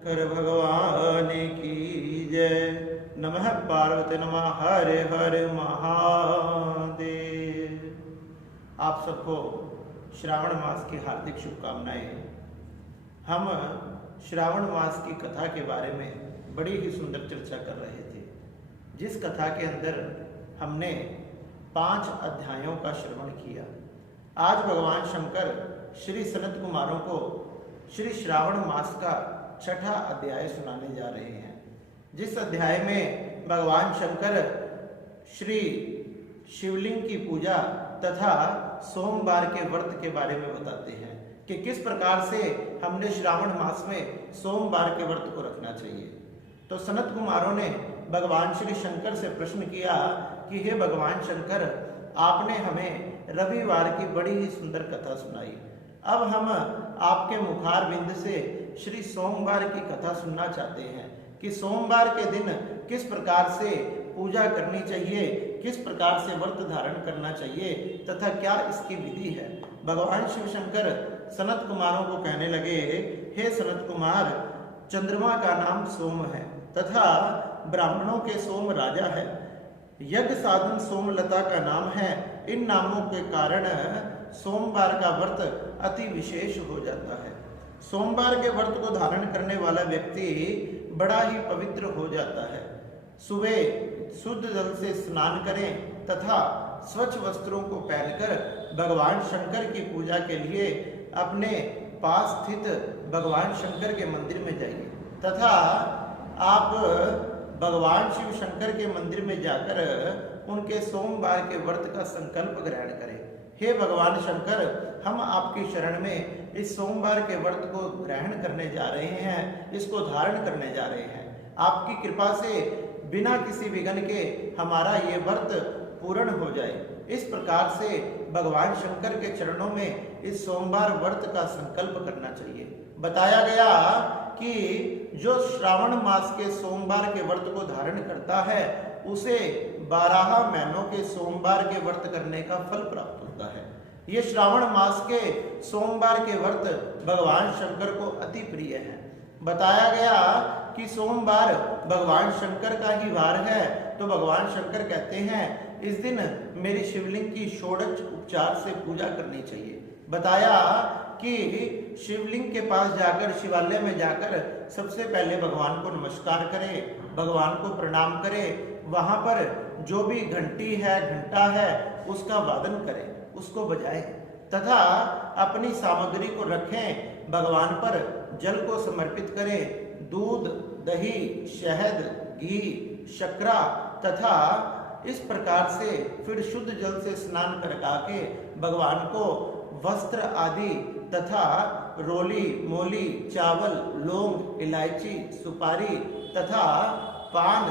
कर भगवान की जय। नमः पार्वती नमः हरे हरे महादेव। आप सबको श्रावण मास की हार्दिक शुभकामनाएं। हम श्रावण मास की कथा के बारे में बड़ी ही सुंदर चर्चा कर रहे थे, जिस कथा के अंदर हमने 5 अध्यायों का श्रवण किया। आज भगवान शंकर श्री सनत कुमारों को श्री श्रावण मास का 6ठा अध्याय सुनाने जा रहे हैं, जिस अध्याय में भगवान शंकर श्री शिवलिंग की पूजा तथा सोमवार के व्रत के बारे में बताते हैं कि किस प्रकार से हमने श्रावण मास में सोमवार के व्रत को रखना चाहिए। तो सनत कुमारों ने भगवान श्री शंकर से प्रश्न किया कि हे भगवान शंकर, आपने हमें रविवार की बड़ी ही सुंदर कथा सुनाई, अब हम आपके मुखार बिंद से श्री सोमवार की कथा सुनना चाहते हैं कि सोमवार के दिन किस प्रकार से पूजा करनी चाहिए, किस प्रकार से व्रत धारण करना चाहिए तथा क्या इसकी विधि है। भगवान शिव शंकर सनत कुमारों को कहने लगे, हे सनत कुमार, चंद्रमा का नाम सोम है तथा ब्राह्मणों के सोम राजा है। यज्ञ साधन सोमलता का नाम है। इन नामों के कारण सोमवार का व्रत अति विशेष हो जाता है। सोमवार के व्रत को धारण करने वाला व्यक्ति बड़ा ही पवित्र हो जाता है। सुबह शुद्ध जल से स्नान करें तथा स्वच्छ वस्त्रों को पहनकर भगवान शंकर की पूजा के लिए अपने पास स्थित भगवान शंकर के मंदिर में जाइए तथा आप भगवान शिव शंकर के मंदिर में जाकर उनके सोमवार के व्रत का संकल्प ग्रहण करें। हे भगवान शंकर, हम आपकी शरण में इस सोमवार के व्रत को ग्रहण करने जा रहे हैं, इसको धारण करने जा रहे हैं। आपकी कृपा से बिना किसी विघ्न के हमारा ये व्रत पूर्ण हो जाए। इस प्रकार से भगवान शंकर के चरणों में इस सोमवार व्रत का संकल्प करना चाहिए। बताया गया कि जो श्रावण मास के सोमवार के व्रत को धारण करता है उसे 12 महीनों के सोमवार के व्रत करने का फल प्राप्त होता है। ये श्रावण मास के सोमवार के व्रत भगवान शंकर को अति प्रिय है। बताया गया कि सोमवार भगवान शंकर का ही वार है, तो भगवान शंकर कहते हैं इस दिन मेरी शिवलिंग की षोडश उपचार से पूजा करनी चाहिए। बताया कि शिवलिंग के पास जाकर, शिवालय में जाकर सबसे पहले भगवान को नमस्कार करें, भगवान को प्रणाम करें, वहां पर जो भी घंटी है, घंटा है, उसका वादन करें, उसको बजाएं तथा अपनी सामग्री को रखें, भगवान पर जल को समर्पित करें। दूध, दही, शहद, घी, शक्करा तथा इस प्रकार से फिर शुद्ध जल से स्नान करवा के भगवान को वस्त्र आदि तथा रोली, मोली, चावल, लौंग, इलायची, सुपारी तथा पान,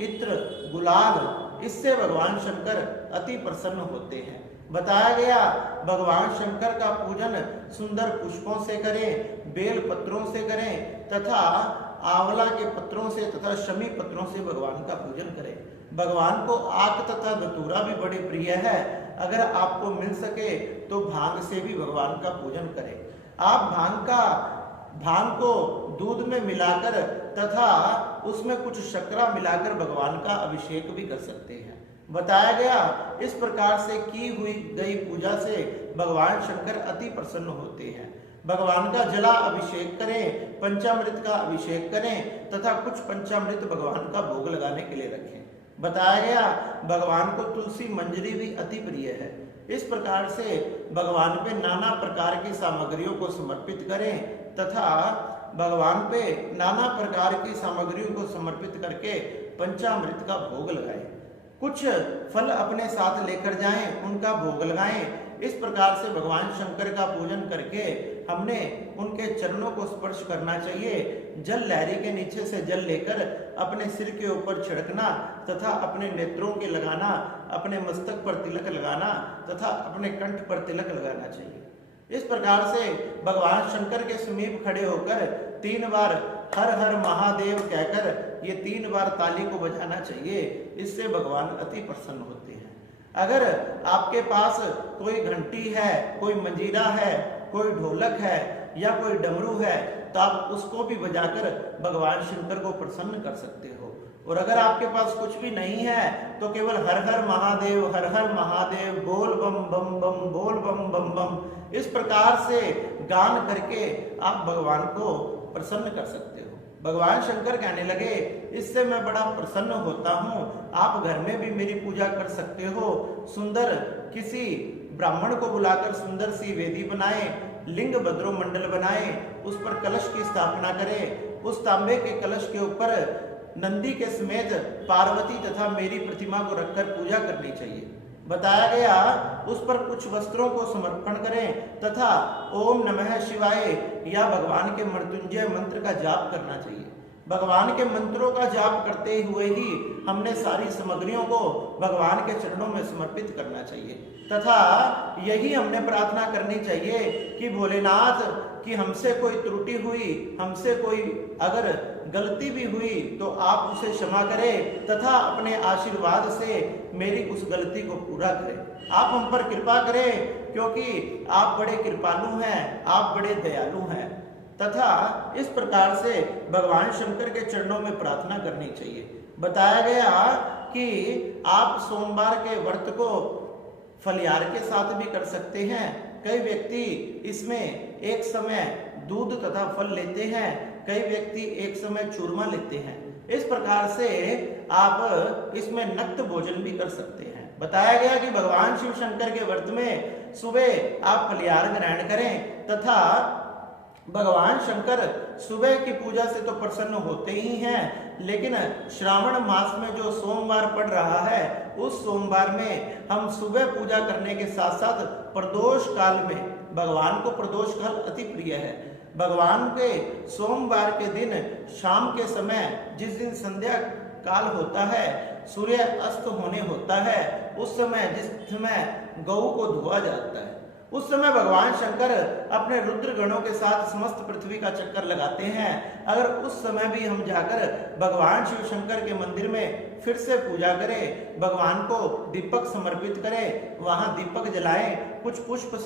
इत्र, गुलाल, इससे भगवान शंकर अति प्रसन्न होते हैं। बताया गया भगवान शंकर का पूजन सुंदर पुष्पों से करें, बेल पत्रों से करें तथा आंवला के पत्रों से तथा शमी पत्रों से भगवान का पूजन करें। भगवान को आक तथा धतूरा भी बड़े प्रिय है। अगर आपको मिल सके तो भांग से भी भगवान का पूजन करें। आप भांग को दूध में मिलाकर तथा उसमें कुछ शर्करा मिलाकर भगवान का अभिषेक भी कर सकते हैं। बताया गया इस प्रकार से की हुई गई पूजा से भगवान शंकर अति प्रसन्न होते हैं। भगवान का जला अभिषेक करें, पंचामृत का अभिषेक करें तथा कुछ पंचामृत भगवान का भोग लगाने के लिए रखें। बताया गया भगवान को तुलसी मंजरी भी अति प्रिय है। इस प्रकार से भगवान पे नाना प्रकार की सामग्रियों को समर्पित करें तथा भगवान पे नाना प्रकार की सामग्रियों को समर्पित करके पंचामृत का भोग लगाएं। कुछ फल अपने साथ लेकर जाएं, उनका भोग लगाएं। इस प्रकार से भगवान शंकर का पूजन करके हमने उनके चरणों को स्पर्श करना चाहिए। जल लहरी के नीचे से जल लेकर अपने सिर के ऊपर छिड़कना तथा अपने नेत्रों के लगाना, अपने मस्तक पर तिलक लगाना तथा अपने कंठ पर तिलक लगाना चाहिए। इस प्रकार से भगवान शंकर के समीप खड़े होकर 3 बार हर हर महादेव कहकर ये 3 बार ताली को बजाना चाहिए। इससे भगवान अति प्रसन्न होते हैं। अगर आपके पास कोई घंटी है, कोई मंजीरा है, कोई ढोलक है या कोई डमरू है तो आप उसको भी बजाकर भगवान शंकर को प्रसन्न कर सकते हो। और अगर आपके पास कुछ भी नहीं है तो केवल हर हर महादेव, बोल बम बम बम, बोल बम बम बम, इस प्रकार से गान करके आप भगवान को प्रसन्न कर सकते हो। भगवान शंकर कहने लगे, इससे मैं बड़ा प्रसन्न होता हूँ, आप घर में भी मेरी पूजा कर सकते हो। सुंदर किसी ब्राह्मण को बुलाकर सुंदर सी वेदी बनाए, लिंग भद्रो मंडल बनाए, उस पर कलश की स्थापना करें। उस तांबे के कलश के ऊपर नंदी के समेत पार्वती तथा मेरी प्रतिमा को रखकर पूजा करनी चाहिए। बताया गया उस पर कुछ वस्त्रों को समर्पण करें तथा ओम नमः शिवाय या भगवान के मृत्युंजय मंत्र का जाप करना चाहिए। भगवान के मंत्रों का जाप करते हुए ही हमने सारी सामग्रियों को भगवान के चरणों में समर्पित करना चाहिए तथा यही हमने प्रार्थना करनी चाहिए कि भोलेनाथ कि हमसे कोई त्रुटि हुई, हमसे कोई अगर गलती भी हुई तो आप उसे क्षमा करें तथा अपने आशीर्वाद से मेरी उस गलती को पूरा करें। आप हम पर कृपा करें क्योंकि आप बड़े कृपालु हैं, आप बड़े दयालु हैं। तथा इस प्रकार से भगवान शंकर के चरणों में प्रार्थना करनी चाहिए। बताया गया कि आप सोमवार के व्रत को फलियार के साथ भी कर सकते हैं। कई व्यक्ति इसमें एक समय दूध तथा फल लेते हैं, कई व्यक्ति एक समय चूरमा लेते हैं। इस प्रकार से आप इसमें नक्त भोजन भी कर सकते हैं। बताया गया कि भगवान शिव शंकर के व्रत में सुबह आप फलियार ग्रहण करें तथा भगवान शंकर सुबह की पूजा से तो प्रसन्न होते ही हैं, लेकिन श्रावण मास में जो सोमवार पड़ रहा है उस सोमवार में हम सुबह पूजा करने के साथ साथ प्रदोष काल में, भगवान को प्रदोष काल अति प्रिय है। भगवान के सोमवार के दिन शाम के समय जिस दिन संध्या काल होता है, सूर्य अस्त होने होता है, उस समय जिस समय गऊ को धोआ जाता है, उस समय भगवान शंकर अपने रुद्र गणों के साथ समस्त पृथ्वी का चक्कर लगाते हैं। अगर उस समय भी हम जाकर भगवान शिव शंकर के मंदिर में फिर से पूजा करें, भगवान को दीपक समर्पित करें, वहां दीपक जलाएं, कुछ पुष्प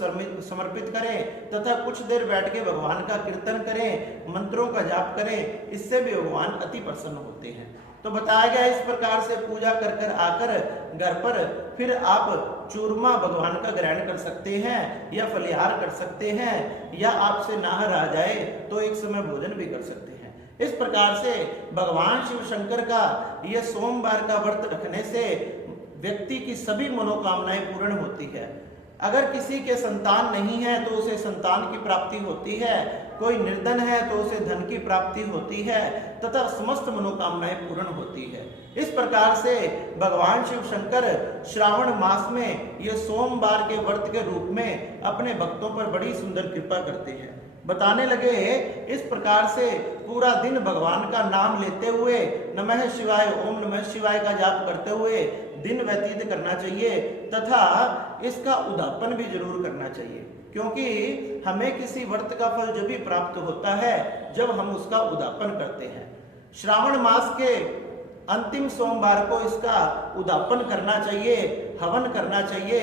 समर्पित करें तथा कुछ देर बैठ के भगवान का कीर्तन करें, मंत्रों का जाप करें, इससे भी भगवान अति प्रसन्न होते हैं। तो बताया गया इस प्रकार से पूजा कर कर आकर घर पर फिर आप चूरमा भगवान का ग्रहण कर सकते हैं या फलिहार कर सकते हैं या आपसे नाहर आ जाए तो एक समय भोजन भी कर सकते हैं। इस प्रकार से भगवान शिव शंकर का यह सोमवार का व्रत रखने से व्यक्ति की सभी मनोकामनाएं पूर्ण होती है। अगर किसी के संतान नहीं है तो उसे संतान की प्राप्ति होती है, कोई निर्धन है तो उसे धन की प्राप्ति होती है तथा समस्त मनोकामनाएं पूर्ण होती है। इस प्रकार से भगवान शिव शंकर श्रावण मास में ये सोमवार के व्रत के रूप में अपने भक्तों पर बड़ी सुंदर कृपा करते हैं। बताने लगे इस प्रकार से पूरा दिन भगवान का नाम लेते हुए नमः शिवाय, ओम नमः शिवाय का जाप करते हुए दिन व्यतीत करना चाहिए तथा इसका उद्यापन भी जरूर करना चाहिए, क्योंकि हमें किसी व्रत का फल जब भी प्राप्त होता है जब हम उसका उद्यापन करते हैं। श्रावण मास के अंतिम सोमवार को इसका उद्यापन करना चाहिए, हवन करना चाहिए,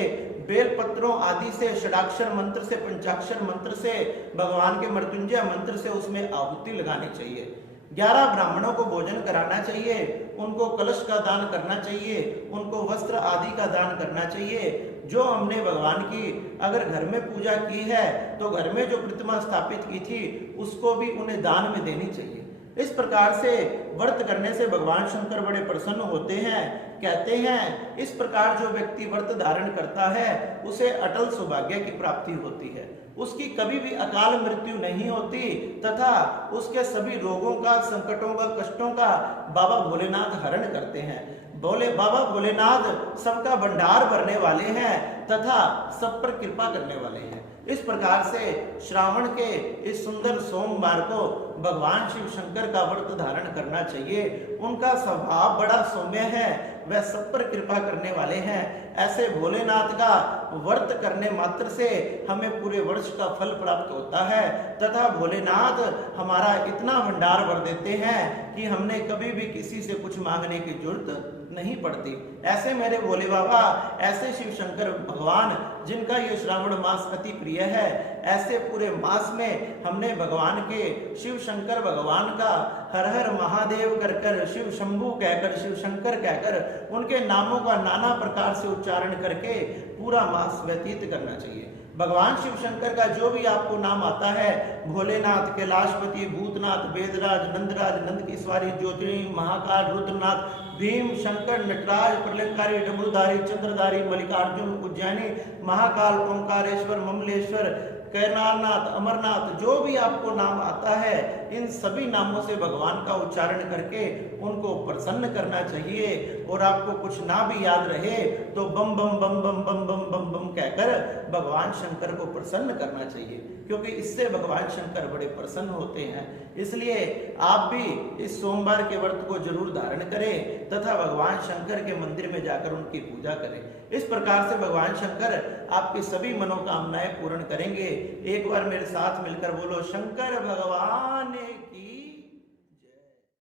बेल पत्रों आदि से, षडाक्षर मंत्र से, पंचाक्षर मंत्र से, भगवान के मृत्युंजय मंत्र से उसमें आहुति लगानी चाहिए। 11 ब्राह्मणों को भोजन कराना चाहिए, उनको कलश का दान करना चाहिए, उनको वस्त्र आदि का दान करना चाहिए। जो हमने भगवान की अगर घर में पूजा की है तो घर में जो प्रतिमा स्थापित की थी उसको भी उन्हें दान में देनी चाहिए। इस प्रकार से व्रत करने से भगवान शंकर बड़े प्रसन्न होते हैं। कहते हैं इस प्रकार जो व्यक्ति व्रत धारण करता है उसे अटल सौभाग्य की प्राप्ति होती है, उसकी कभी भी अकाल मृत्यु नहीं होती तथा उसके सभी रोगों का, संकटों का, कष्टों का बाबा भोलेनाथ हरण करते हैं। बाबा भोलेनाथ सबका भंडार भरने वाले हैं तथा सब पर कृपा करने वाले हैं। इस प्रकार से श्रावण के इस सुंदर सोमवार को भगवान शिव शंकर का व्रत धारण करना चाहिए। उनका स्वभाव बड़ा सौम्य है, वह सब पर कृपा करने वाले हैं। ऐसे भोलेनाथ का व्रत करने मात्र से हमें पूरे वर्ष का फल प्राप्त होता है तथा भोलेनाथ हमारा इतना भंडार भर देते हैं कि हमने कभी भी किसी से कुछ मांगने की जरूरत नहीं पड़ती। ऐसे मेरे भोले बाबा, ऐसे शिव शंकर भगवान जिनका ये श्रावण मास अति प्रिय है, ऐसे पूरे मास में हमने भगवान के शिव शंकर भगवान का हर हर महादेव कर कर, शिव शंभु कहकर, शिव शंकर कहकर उनके नामों का नाना प्रकार से उच्चारण करके पूरा मास व्यतीत करना चाहिए। भगवान शिव शंकर का जो भी आपको नाम आता है, भोलेनाथ, कैलाशपति, भूतनाथ, वेदराज, नंदराज, नंद की सवारी, ज्योतिर्लिंग, महाकाल, रुद्रनाथ, भीम, शंकर, नटराज, प्रलयंकारी, डमरूधारी, चंद्रधारी, मल्लिकार्जुन, उज्जैनी, महाकाल, ओंकारेश्वर, ममलेश्वर, कैलारनाथ, अमरनाथ, जो भी आपको नाम आता है, इन सभी नामों से भगवान का उच्चारण करके उनको प्रसन्न करना चाहिए। और आपको कुछ ना भी याद रहे तो बम बम बम बम बम बम बम बम कहकर भगवान शंकर को प्रसन्न करना चाहिए, क्योंकि इससे भगवान शंकर बड़े प्रसन्न होते हैं। इसलिए आप भी इस सोमवार के व्रत को जरूर धारण करें तथा भगवान शंकर के मंदिर में जाकर उनकी पूजा करें। इस प्रकार से भगवान शंकर आपकी सभी मनोकामनाएं पूर्ण करेंगे। एक बार मेरे साथ मिलकर बोलो शंकर भगवान